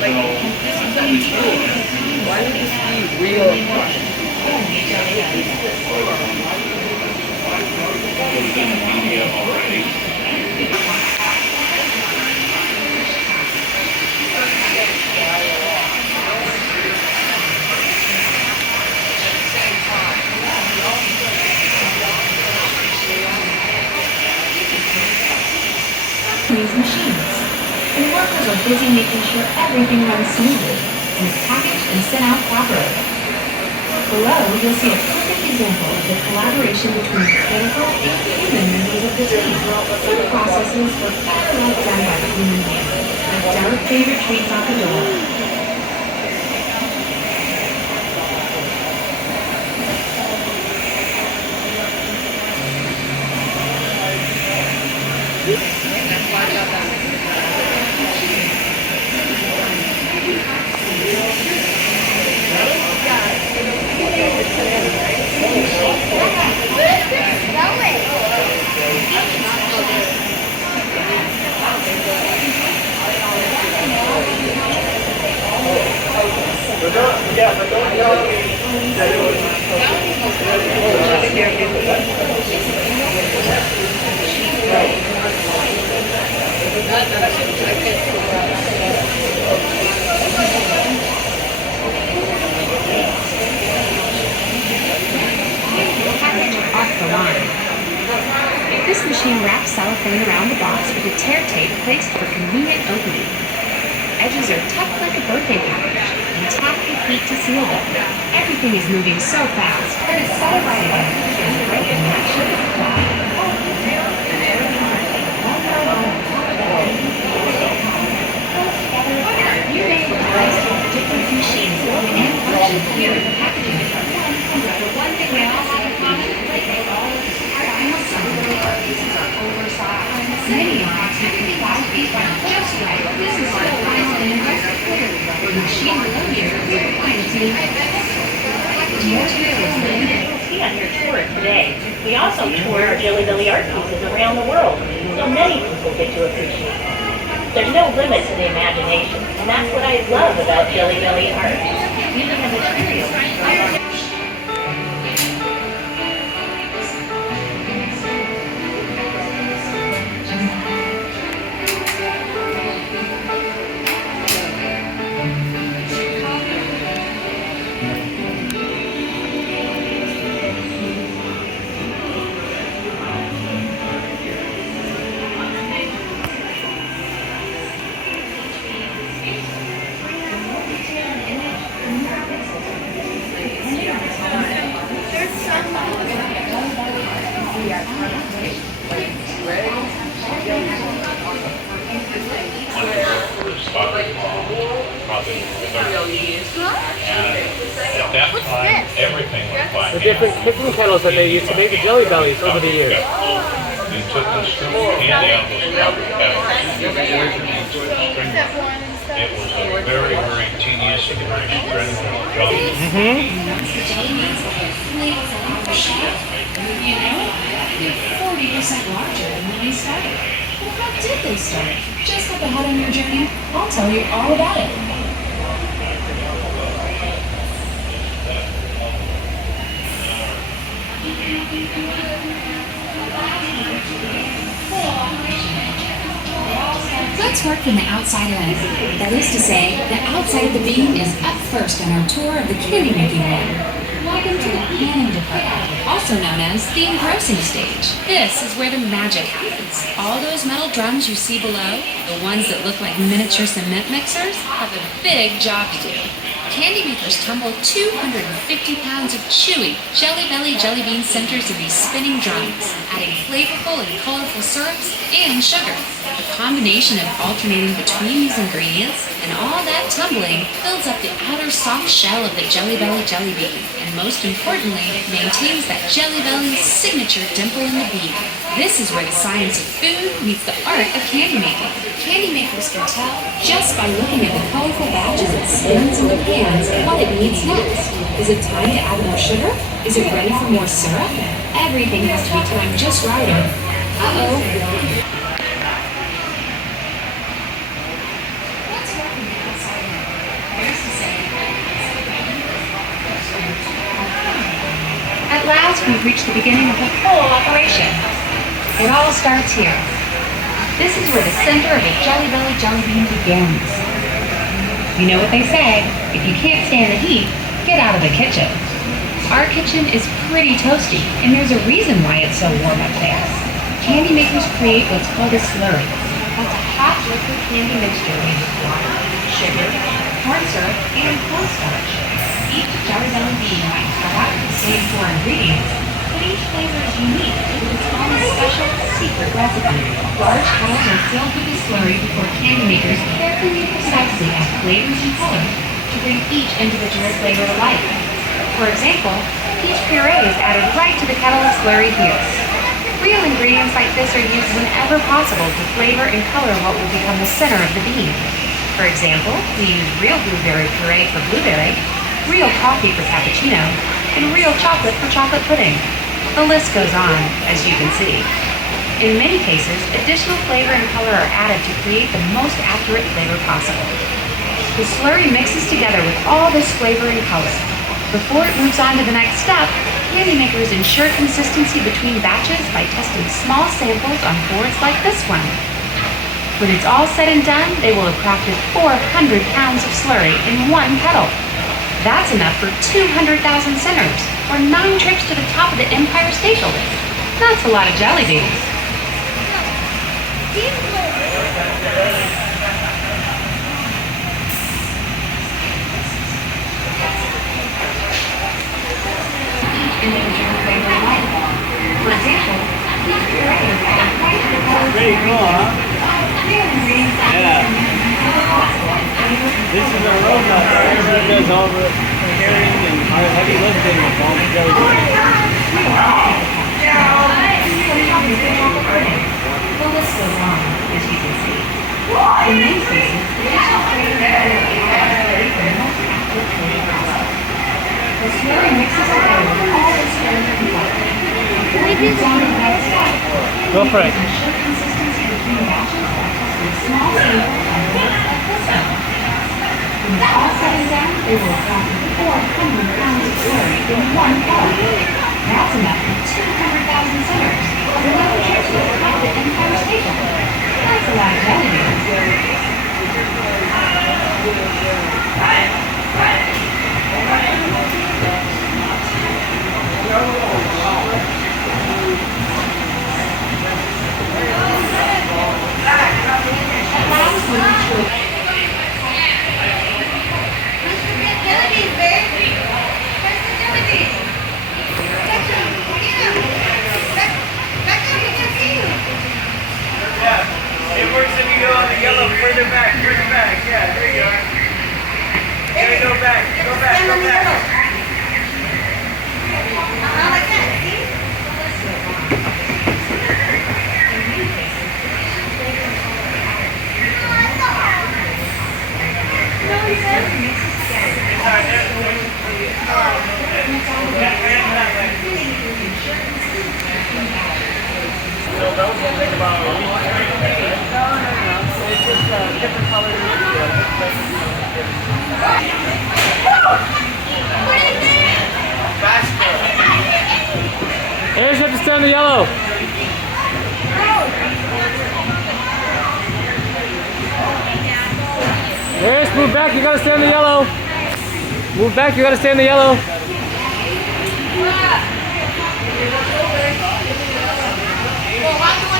Like, this is untrue. Why would this be real? These machines, and workers are busy making sure everything runs smoothly and is packaged and sent out properly. Below, you'll see a perfect example of the collaboration between mechanical and human members of the team. Some processes were better left done by the human hand, like Derek's favorite treats off the door. This machine wraps cellophane around the box with a tear tape placed for convenient opening. Edges are tucked like a birthday package and tapped with heat to seal them. Everything is moving so fast that it's set right away and break and match it. You may realize how different machines look and function here in the packaging department. The one thing they all have in common is they all some of the pieces are oversized. Many are typically 5 feet round just right. This is still nice and impressive. The machine below here is a quantity. More materials needed. See on your tour today. We also tour our Jelly Belly art pieces around the world, so many people get to appreciate them. There's no limit to the imagination, and that's what I love about Jelly Belly art. Using the materials. At that time, everything was by The different cooking kettles that they used to make the Jelly Bellies over the years. You took the candy out of those copper kettles, you poured it into a string. It was a very, very tedious and very strenuous job. You know, they're 40% larger than when they started. But how did they start? Just up ahead on your journey, I'll tell you all about it. Let's work from the outside in. That is to say, the outside of the bean is up first on our tour of the candy making room. Welcome to the canning department, also known as the engrossing stage. This is where the magic happens. All those metal drums you see below, the ones that look like miniature cement mixers, have a big job to do. Candy makers tumble 250 pounds of chewy Jelly Belly jelly bean centers in these spinning drums, adding flavorful and colorful syrups and sugar. The combination of alternating between these ingredients and all that tumbling builds up the outer soft shell of the Jelly Belly jelly bean, and most importantly, maintains that Jelly Belly's signature dimple in the bean. This is where the science of food meets the art of candy making. Candy makers can tell just by looking at the colorful batches it spins in the pans what it needs next. Is it time to add more sugar? Is it ready for more syrup? Everything has to be timed just right or uh-oh. we've reached the beginning of the full operation. It all starts here. This is where the center of a Jelly Belly jelly bean begins. You know what they say, if you can't stand the heat, get out of the kitchen. Our kitchen is pretty toasty, and there's a reason why it's so warm up there. Candy makers create what's called a slurry. That's a hot liquid candy mixture made with water, sugar, corn syrup, and cornstarch. Each Jelly Belly bean might start out with the same 4 ingredients, but each flavor is unique with its own special secret recipe. Large kettles are filled with the slurry before candy makers carefully and precisely add flavors and colors to bring each individual flavor to life. For example, peach puree is added right to the kettle of slurry here. Real ingredients like this are used whenever possible to flavor and color what will become the center of the bean. For example, we use real blueberry puree for blueberry, real coffee for cappuccino, and real chocolate for chocolate pudding. The list goes on, as you can see. In many cases, additional flavor and color are added to create the most accurate flavor possible. The slurry mixes together with all this flavor and color. Before it moves on to the next step, candy makers ensure consistency between batches by testing small samples on boards like this one. When it's all said and done, they will have crafted 400 pounds of slurry in one kettle. That's enough for 200,000 centers, or 9 trips to the top of the Empire State Building. That's a lot of jelly beans. Individual flavor alike. For example, peach puree is added right to the kettle. Pretty cool, huh? Real ingredients like Yeah. This is a robot. Everyone does all the carrying and heavy lifting with all the jelly beans. The list goes on, as you can see. In many cases, additional flavor is added for the most accurate flavor as well. The slurry mixes together with all the flavor and color. Before it moves on to the next step, Go for it. ensure consistency between batches by testing small samples on boards like this one. When it's all said and done, they will have crafted 400 pounds of slurry in one kettle. That's enough for 200,000 centers, or 11 trips to the top of the Empire State Building. That's a lot of jelly beans. At last, we reach the It works if you go on the yellow further back. Yeah, there you are. There you go back. Go back. Like that, see? So those will take about a week. No. It's just different colors. Harris, you have to stay on the yellow. Harris, move back. You gotta stay on the yellow. Move back. You gotta stay on the yellow.